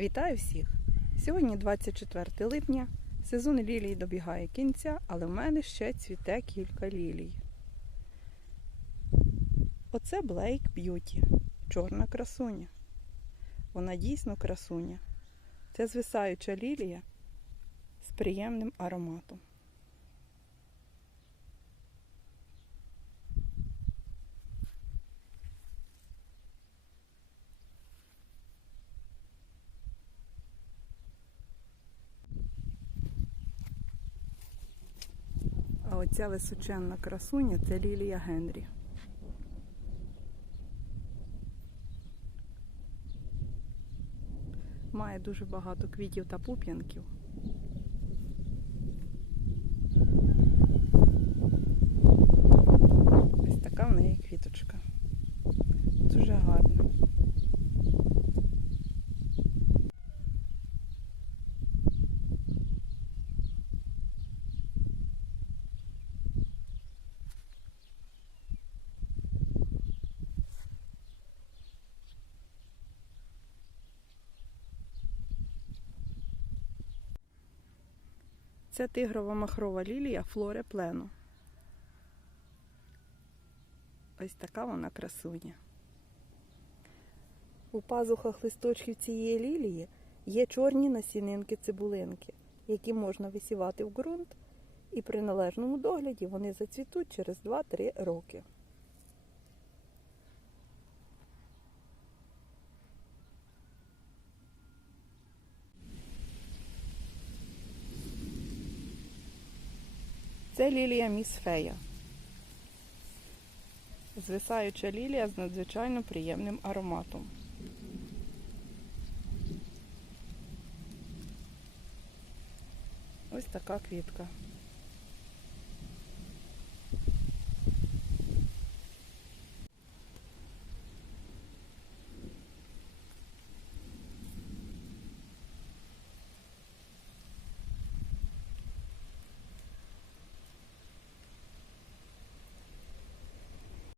Вітаю всіх! Сьогодні 24 липня. Сезон лілій добігає кінця, але в мене ще цвіте кілька лілій. Оце Блейк Б'юті, чорна красуня. Вона дійсно красуня. Це звисаюча лілія з приємним ароматом. Оця височенна красуня це Лілія Генрі. Має дуже багато квітів та пуп'янків. Ось така в неї квіточка. Дуже гарна. Це тигрова махрова лілія Флоре плену. Ось така вона красуня. У пазухах листочків цієї лілії є чорні насінинки цибулинки, які можна висівати в ґрунт, і при належному догляді вони зацвітуть через 2-3 роки. Це лілія місфея. Звисаюча лілія з надзвичайно приємним ароматом. Ось така квітка.